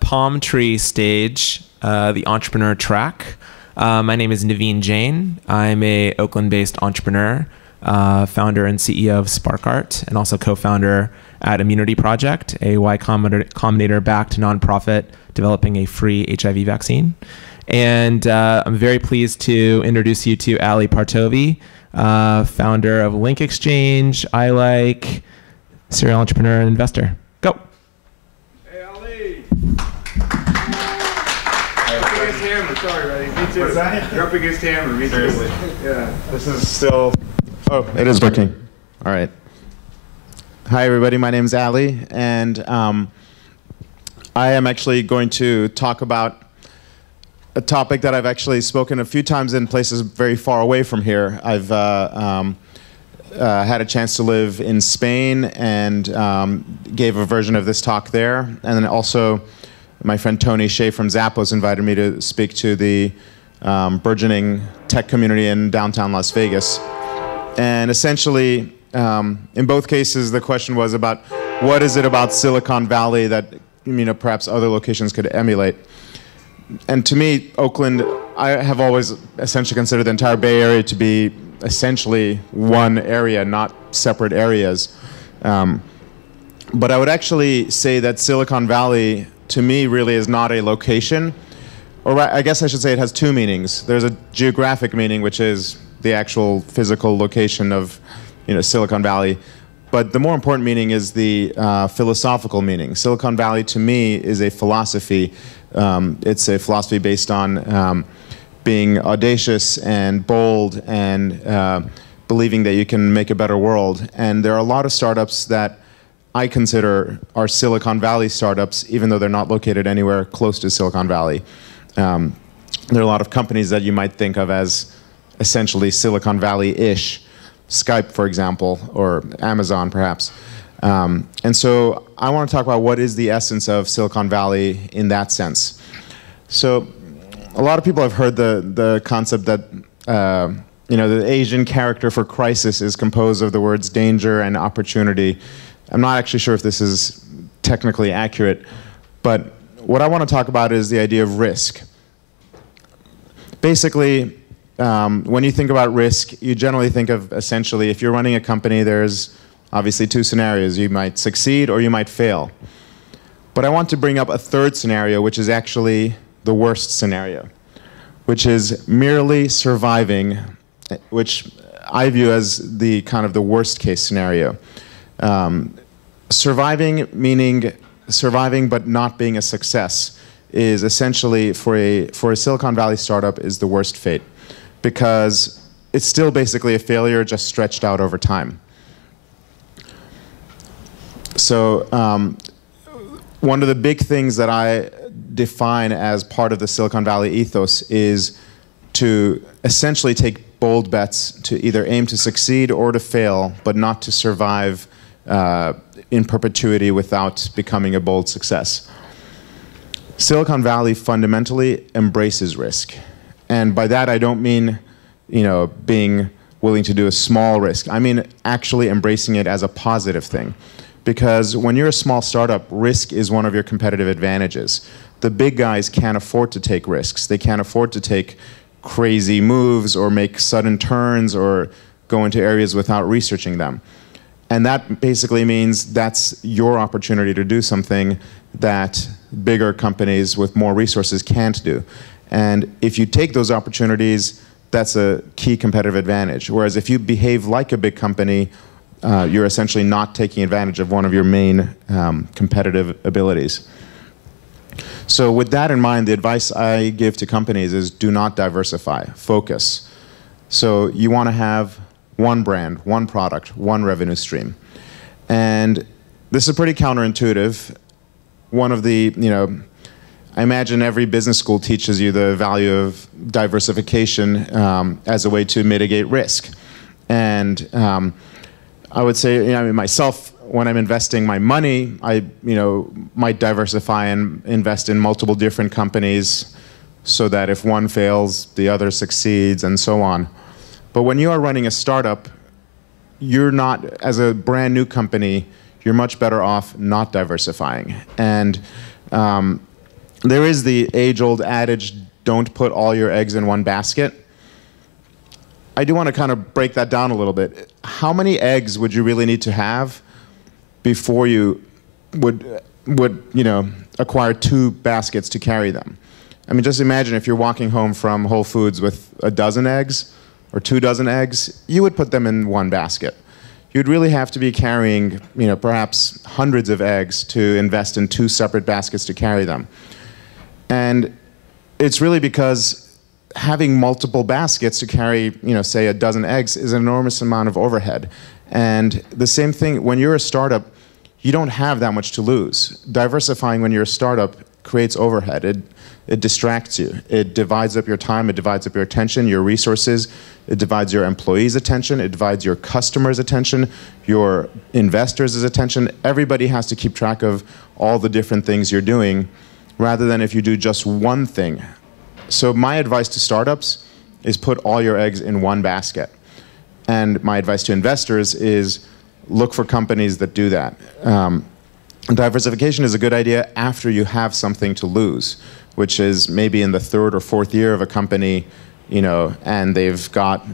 Palm Tree Stage, the entrepreneur track. My name is Naveen Jain. I'm a Oakland-based entrepreneur, founder and CEO of SparkArt, and also co-founder at Immunity Project, a Y Combinator-backed nonprofit developing a free HIV vaccine. And I'm very pleased to introduce you to Ali Partovi, founder of Link Exchange, iLike, serial entrepreneur and investor. Go. Hey, Ali. You're up against Hammer. Sorry, buddy. Me too. What's that? You're up against Hammer. Me too. Seriously. Yeah. This is still... Oh, it is working. All right. Hi, everybody. My name is Ali, and I am actually going to talk about a topic that I've actually spoken a few times in places very far away from here. I've had a chance to live in Spain and gave a version of this talk there. And then also, my friend Tony Shea from Zappos invited me to speak to the burgeoning tech community in downtown Las Vegas. And essentially, in both cases, the question was about what is it about Silicon Valley that perhaps other locations could emulate. And to me, Oakland, I have always essentially considered the entire Bay Area to be essentially one area, not separate areas. But I would actually say that Silicon Valley, to me, really is not a location. Or I guess I should say it has two meanings. There's a geographic meaning, which is the actual physical location of Silicon Valley. But the more important meaning is the philosophical meaning. Silicon Valley, to me, is a philosophy. It's a philosophy based on being audacious and bold and believing that you can make a better world. And there are a lot of startups that I consider are Silicon Valley startups, even though they're not located anywhere close to Silicon Valley. There are a lot of companies that you might think of as essentially Silicon Valley-ish. Skype, for example, or Amazon, perhaps. And so I want to talk about what is the essence of Silicon Valley in that sense. So a lot of people have heard the concept that the Asian character for crisis is composed of the words danger and opportunity. I'm not actually sure if this is technically accurate, but what I want to talk about is the idea of risk. Basically, when you think about risk, you generally think of essentially, if you're running a company, there's obviously two scenarios. You might succeed or you might fail. But I want to bring up a third scenario, which is actually the worst scenario, which is merely surviving, which I view as the kind of the worst case scenario. Surviving, meaning surviving but not being a success, is essentially, for a Silicon Valley startup, is the worst fate. Because it's still basically a failure just stretched out over time. So one of the big things that I define as part of the Silicon Valley ethos is to essentially take bold bets, to either aim to succeed or to fail, but not to survive in perpetuity without becoming a bold success. Silicon Valley fundamentally embraces risk. And by that, I don't mean, being willing to do a small risk. I mean actually embracing it as a positive thing. Because when you're a small startup, risk is one of your competitive advantages. The big guys can't afford to take risks. They can't afford to take crazy moves or make sudden turns or go into areas without researching them. And that basically means that's your opportunity to do something that bigger companies with more resources can't do. And if you take those opportunities, that's a key competitive advantage. Whereas if you behave like a big company, you're essentially not taking advantage of one of your main competitive abilities. So with that in mind, the advice I give to companies is do not diversify, focus. So you want to have one brand, one product, one revenue stream. And this is pretty counterintuitive. One of the, I imagine every business school teaches you the value of diversification as a way to mitigate risk. And I would say, myself, when I'm investing my money, I might diversify and invest in multiple different companies so that if one fails, the other succeeds, and so on. But when you are running a startup, you're not, as a brand new company, you're much better off not diversifying. And There is the age-old adage, don't put all your eggs in one basket. I do want to kind of break that down a little bit. How many eggs would you really need to have before you would acquire 2 baskets to carry them? I mean, just imagine if you're walking home from Whole Foods with a dozen eggs or 2 dozen eggs, you would put them in one basket. You'd really have to be carrying, perhaps hundreds of eggs to invest in 2 separate baskets to carry them. And it's really because having multiple baskets to carry, say a dozen eggs is an enormous amount of overhead. And the same thing, when you're a startup, you don't have that much to lose. Diversifying when you're a startup creates overhead. It distracts you. It divides up your time, it divides up your attention, your resources, it divides your employees' attention, it divides your customers' attention, your investors' attention. Everybody has to keep track of all the different things you're doing, rather than if you do just one thing. So my advice to startups is put all your eggs in one basket. And my advice to investors is look for companies that do that. Diversification is a good idea after you have something to lose, which is maybe in the 3rd or 4th year of a company, and they've got,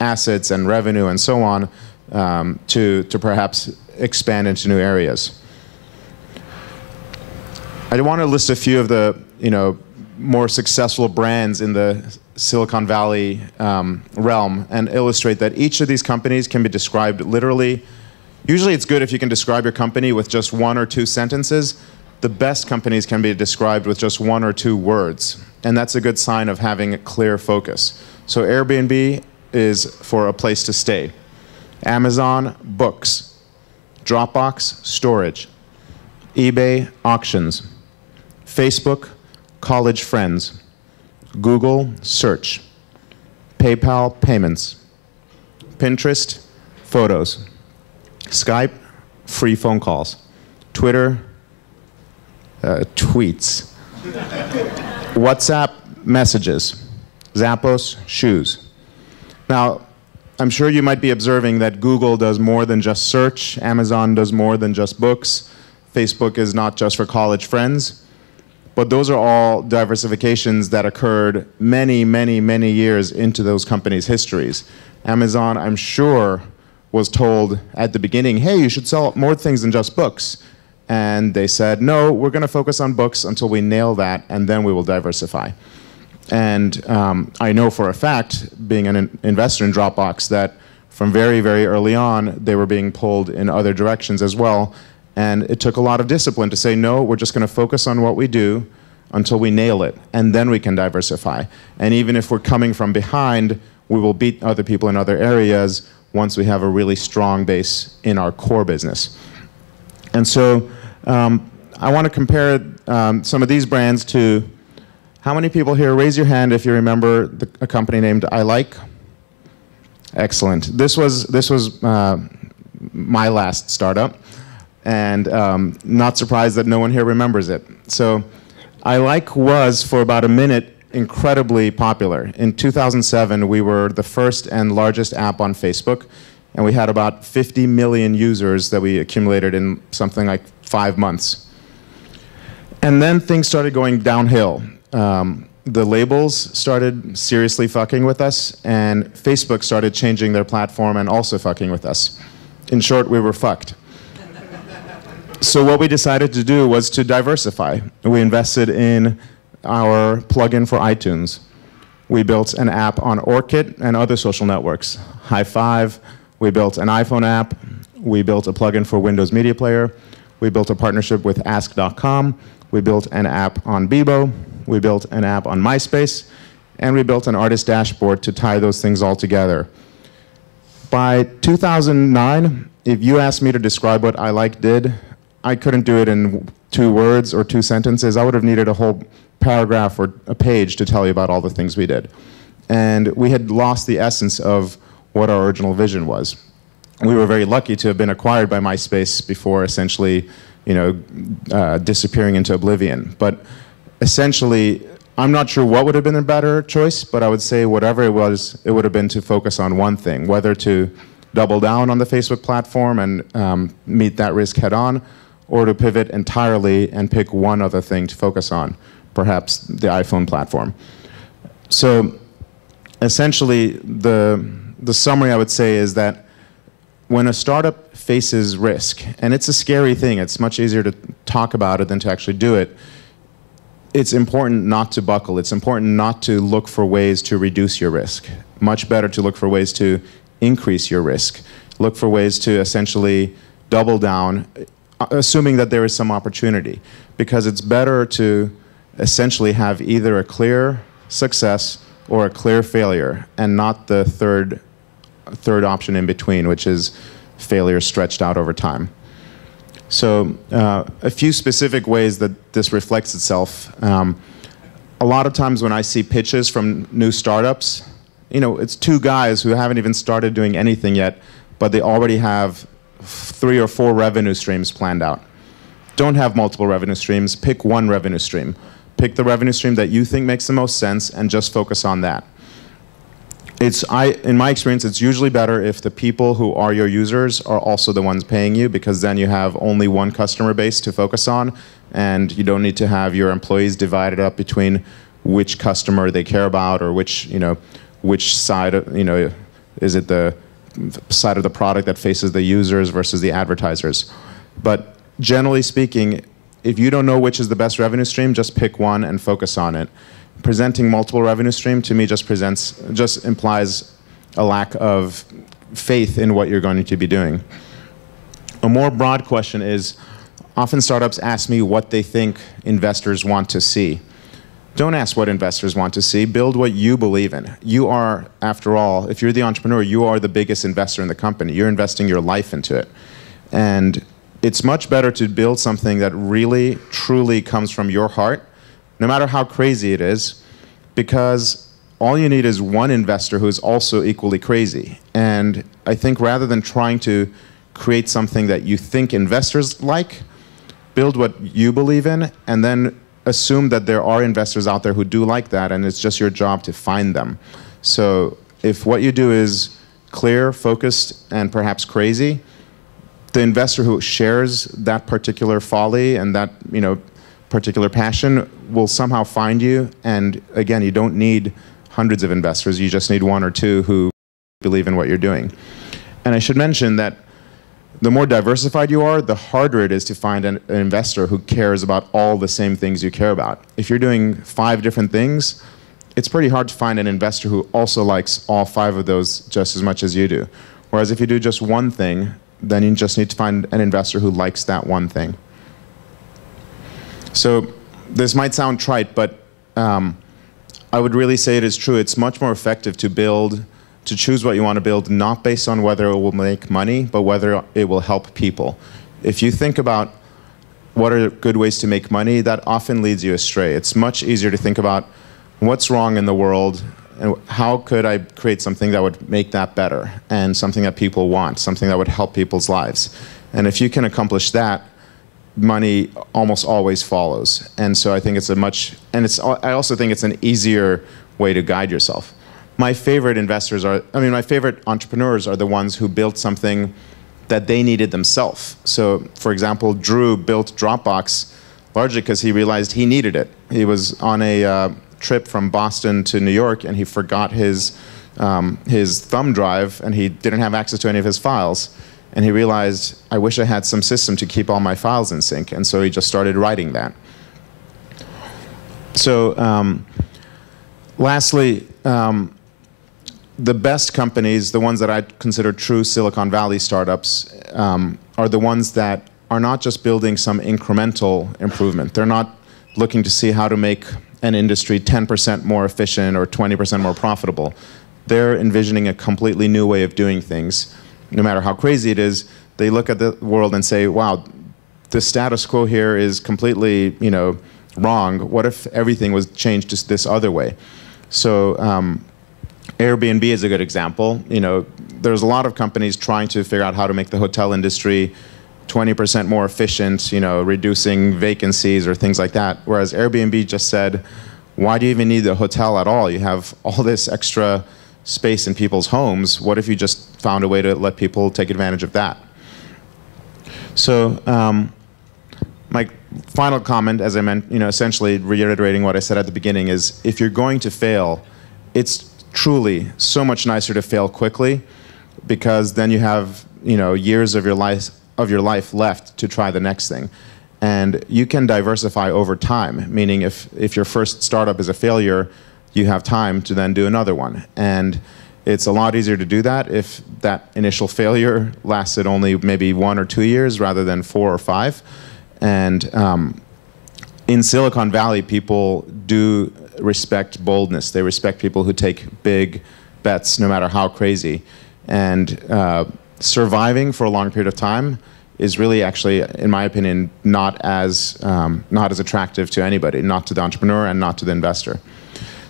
assets and revenue and so on to perhaps expand into new areas. I want to list a few of the, more successful brands in the Silicon Valley realm and illustrate that each of these companies can be described literally. Usually it's good if you can describe your company with just 1 or 2 sentences. The best companies can be described with just 1 or 2 words. And that's a good sign of having a clear focus. So Airbnb is for a place to stay. Amazon, books. Dropbox, storage. eBay, auctions. Facebook, college friends. Google, search. PayPal, payments. Pinterest, photos. Skype, free phone calls. Twitter, tweets. WhatsApp, messages. Zappos, shoes. Now, I'm sure you might be observing that Google does more than just search. Amazon does more than just books. Facebook is not just for college friends. But those are all diversifications that occurred many, many, many years into those companies' histories. Amazon, I'm sure, was told at the beginning, hey, you should sell more things than just books. And they said, no, we're going to focus on books until we nail that, and then we will diversify. And I know for a fact, being an investor in Dropbox, that from very, very early on, they were being pulled in other directions as well. And it took a lot of discipline to say, no, we're just going to focus on what we do until we nail it, and then we can diversify. And even if we're coming from behind, we will beat other people in other areas once we have a really strong base in our core business. And so I want to compare some of these brands to, how many people here, raise your hand if you remember a company named I Like? Excellent. This was my last startup. And not surprised that no one here remembers it. So I Like was, for about a minute, incredibly popular. In 2007, we were the first and largest app on Facebook, and we had about 50 million users that we accumulated in something like 5 months. And then things started going downhill. The labels started seriously fucking with us, and Facebook started changing their platform and also fucking with us. In short, we were fucked. So what we decided to do was to diversify. We invested in our plugin for iTunes. We built an app on Orkut and other social networks. High Five. We built an iPhone app. We built a plugin for Windows Media Player. We built a partnership with Ask.com. We built an app on Bebo. We built an app on MySpace. And we built an artist dashboard to tie those things all together. By 2009, if you asked me to describe what I Like did, I couldn't do it in 2 words or 2 sentences. I would have needed a whole paragraph or a page to tell you about all the things we did. And we had lost the essence of what our original vision was. We were very lucky to have been acquired by MySpace before essentially, disappearing into oblivion. But essentially, I'm not sure what would have been a better choice, but I would say whatever it was, it would have been to focus on one thing, whether to double down on the Facebook platform and meet that risk head on, or to pivot entirely and pick one other thing to focus on, perhaps the iPhone platform. So essentially, the summary I would say is that when a startup faces risk, and it's a scary thing, it's much easier to talk about it than to actually do it, it's important not to buckle. It's important not to look for ways to reduce your risk. Much better to look for ways to increase your risk. Look for ways to essentially double down, assuming that there is some opportunity. Because it's better to essentially have either a clear success or a clear failure, and not the third option in between, which is failure stretched out over time. So a few specific ways that this reflects itself. A lot of times when I see pitches from new startups, it's two guys who haven't even started doing anything yet, but they already have 3 or 4 revenue streams planned out. Don't have multiple revenue streams, pick one revenue stream. Pick the revenue stream that you think makes the most sense and just focus on that. In my experience, it's usually better if the people who are your users are also the ones paying you, because then you have only one customer base to focus on, and you don't need to have your employees divided up between which customer they care about, or which side, is it the side of the product that faces the users versus the advertisers. But generally speaking, if you don't know which is the best revenue stream, just pick one and focus on it. Presenting multiple revenue stream to me just implies a lack of faith in what you're going to be doing. A more broad question is, often startups ask me what they think investors want to see. Don't ask what investors want to see. Build what you believe in. You are, after all, if you're the entrepreneur, you are the biggest investor in the company. You're investing your life into it. And it's much better to build something that really, truly comes from your heart, no matter how crazy it is, because all you need is one investor who is also equally crazy. And I think rather than trying to create something that you think investors like, build what you believe in, and then assume that there are investors out there who do like that, and it's just your job to find them. So if what you do is clear, focused, and perhaps crazy, the investor who shares that particular folly and that particular passion will somehow find you. And again, you don't need hundreds of investors. You just need 1 or 2 who believe in what you're doing. And I should mention that the more diversified you are, the harder it is to find an investor who cares about all the same things you care about. If you're doing 5 different things, it's pretty hard to find an investor who also likes all 5 of those just as much as you do. Whereas if you do just one thing, then you just need to find an investor who likes that one thing. So this might sound trite, but I would really say it is true. It's much more effective to choose what you want to build, not based on whether it will make money, but whether it will help people. If you think about what are good ways to make money, that often leads you astray. It's much easier to think about what's wrong in the world, and how could I create something that would make that better, and something that people want, something that would help people's lives. And if you can accomplish that, money almost always follows. And so I think it's I also think it's an easier way to guide yourself. My favorite my favorite entrepreneurs are the ones who built something that they needed themselves. So for example, Drew built Dropbox largely because he realized he needed it. He was on a trip from Boston to New York, and he forgot his thumb drive, and he didn't have access to any of his files. And he realized, I wish I had some system to keep all my files in sync. And so he just started writing that. So lastly, the best companies, the ones that I consider true Silicon Valley startups, are the ones that are not just building some incremental improvement. They're not looking to see how to make an industry 10% more efficient or 20% more profitable. They're envisioning a completely new way of doing things. No matter how crazy it is, they look at the world and say, wow, the status quo here is completely wrong. What if everything was changed just this other way? So Airbnb is a good example. There's a lot of companies trying to figure out how to make the hotel industry 20% more efficient, reducing vacancies or things like that. Whereas Airbnb just said, why do you even need a hotel at all? You have all this extra space in people's homes. What if you just found a way to let people take advantage of that? So my final comment, as I meant, essentially reiterating what I said at the beginning, is if you're going to fail, it's truly so much nicer to fail quickly, because then you have years of your life left to try the next thing. And you can diversify over time, meaning if your first startup is a failure, you have time to then do another one. And it's a lot easier to do that if that initial failure lasted only maybe 1 or 2 years rather than 4 or 5. And in Silicon Valley, people do respect boldness. They respect people who take big bets, no matter how crazy. And surviving for a long period of time is really actually, in my opinion, not as attractive to anybody, not to the entrepreneur and not to the investor.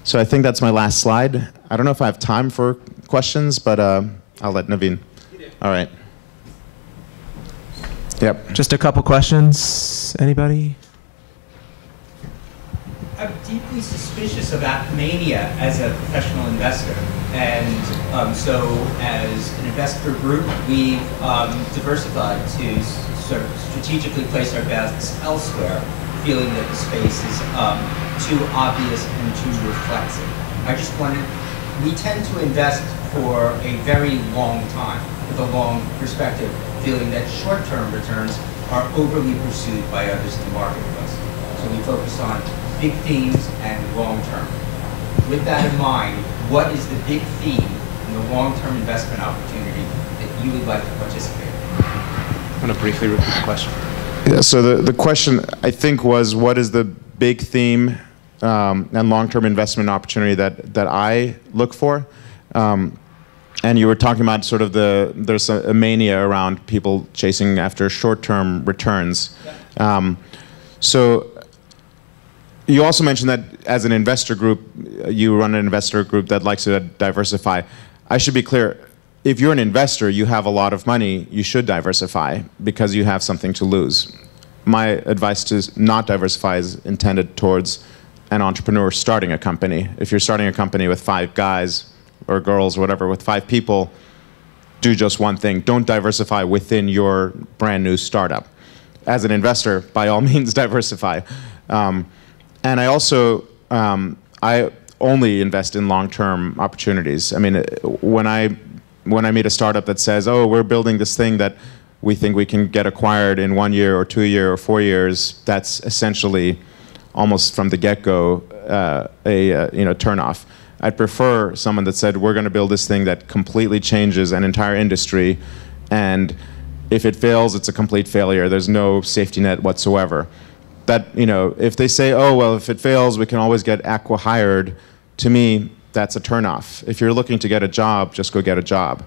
So I think that's my last slide. I don't know if I have time for questions, but I'll let Naveen. All right. Yep. Just a couple questions. Anybody? I'm deeply suspicious about mania as a professional investor. And so as an investor group, we've diversified to sort of strategically place our bets elsewhere, feeling that the space is too obvious and too reflexive. I just wanted, we tend to invest for a very long time, with a long perspective, feeling that short-term returns are overly pursued by others in the marketplace. So we focus on big themes and long-term. With that in mind, what is the big theme in the long-term investment opportunity that you would like to participate in? I'm going to briefly repeat the question. Yeah, so the question, I think, was what is the big theme and long-term investment opportunity that I look for? And you were talking about sort of there's a mania around people chasing after short-term returns. So you also mentioned that as an investor group, you run an investor group that likes to diversify. I should be clear, if you're an investor, you have a lot of money, you should diversify because you have something to lose. My advice to not diversify is intended towards an entrepreneur starting a company. If you're starting a company with 5 guys or girls or whatever, with 5 people, do just one thing. Don't diversify within your brand new startup. As an investor, by all means, diversify. And I also, I only invest in long-term opportunities. I mean, when I meet a startup that says, oh, we're building this thing that we think we can get acquired in 1 year or 2 years or 4 years, that's essentially almost from the get-go a turnoff. I'd prefer someone that said, we're going to build this thing that completely changes an entire industry, and if it fails, it's a complete failure. There's no safety net whatsoever. That, if they say, oh, well, if it fails, we can always get acqui-hired, to me, that's a turnoff. If you're looking to get a job, just go get a job.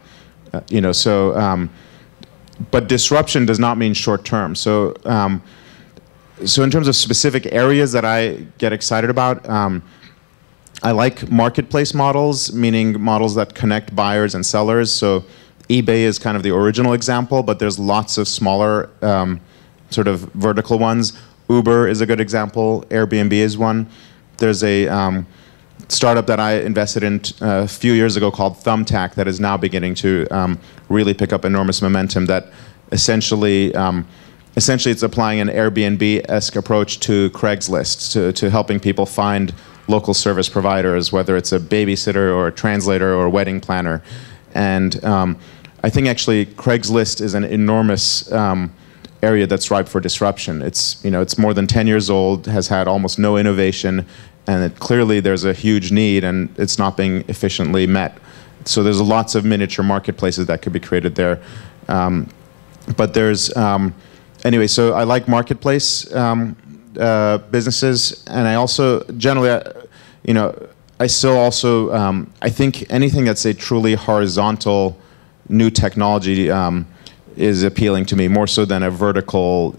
But disruption does not mean short term. So in terms of specific areas that I get excited about, I like marketplace models, meaning models that connect buyers and sellers. So eBay is kind of the original example, but there's lots of smaller sort of vertical ones. Uber is a good example. Airbnb is one. There's a startup that I invested in a few years ago called Thumbtack that is now beginning to really pick up enormous momentum. That essentially it's applying an Airbnb-esque approach to Craigslist, to helping people find local service providers, whether it's a babysitter or a translator or a wedding planner. And I think actually Craigslist is an enormous area that's ripe for disruption. It's more than 10 years old, has had almost no innovation, and clearly there's a huge need, and it's not being efficiently met. So there's lots of miniature marketplaces that could be created there. But there's, anyway, so I like marketplace businesses, and I also generally, I still also, I think anything that's a truly horizontal new technology is appealing to me more so than a vertical,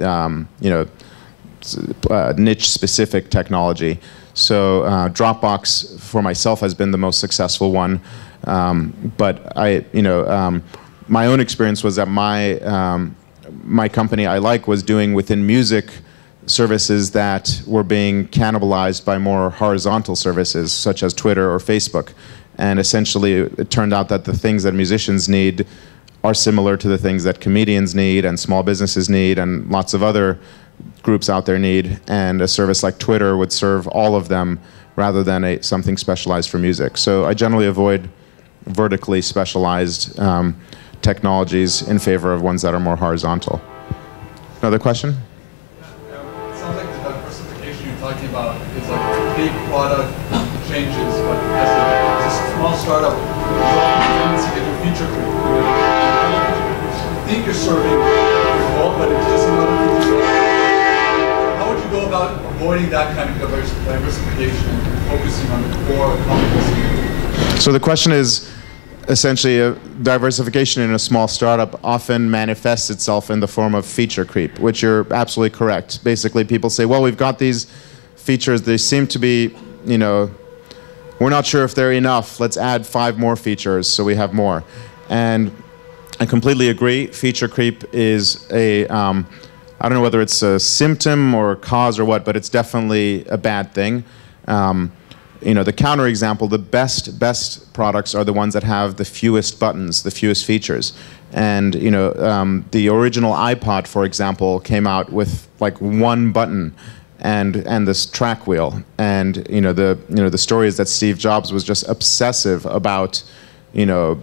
niche-specific technology. So Dropbox for myself has been the most successful one, but my own experience was that my company I like was doing within music services that were being cannibalized by more horizontal services such as Twitter or Facebook, and essentially it turned out that the things that musicians need are similar to the things that comedians need and small businesses need and lots of other groups out there need, and a service like Twitter would serve all of them rather than something specialized for music. So I generally avoid vertically specialized technologies in favor of ones that are more horizontal. Another question? It sounds like the diversification you're talking about is like big product changes, but as a small startup, there's often a tendency to do feature creep. You think you're serving your goal, but it's just another feature. How would you go about avoiding that kind of diversification and focusing on the core competency? So the question is, essentially, diversification in a small startup often manifests itself in the form of feature creep, which you're absolutely correct. Basically, people say, well, we've got these features. They seem to be, you know, we're not sure if they're enough. Let's add 5 more features so we have more. And I completely agree. Feature creep is I don't know whether it's a symptom or a cause or what, but it's definitely a bad thing. You know, the counterexample, the best products are the ones that have the fewest buttons, the fewest features. And you know, the original iPod, for example, came out with like 1 button and this track wheel. And you know, the story is that Steve Jobs was just obsessive about, you know,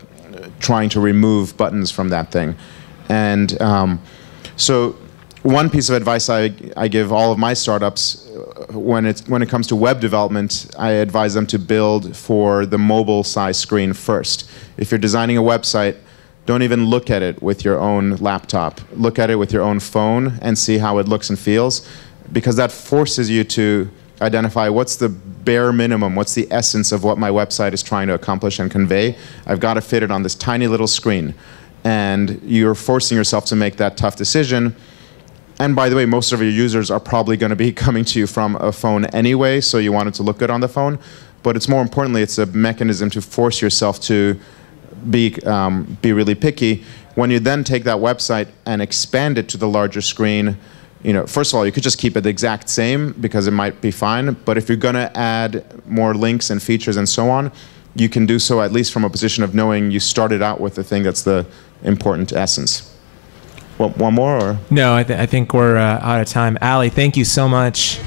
trying to remove buttons from that thing. And so one piece of advice I give all of my startups when it comes to web development, I advise them to build for the mobile size screen first. If you're designing a website, don't even look at it with your own laptop. Look at it with your own phone and see how it looks and feels, because that forces you to identify what's the bare minimum, what's the essence of what my website is trying to accomplish and convey. I've got to fit it on this tiny little screen. And you're forcing yourself to make that tough decision. And by the way, most of your users are probably going to be coming to you from a phone anyway, so you want it to look good on the phone. But it's more importantly, it's a mechanism to force yourself to be really picky. When you then take that website and expand it to the larger screen, you know, first of all, you could just keep it the exact same because it might be fine. But if you're going to add more links and features and so on, you can do so at least from a position of knowing you started out with the thing that's the important essence. Well, one more? Or? No, I think we're out of time. Ali, thank you so much.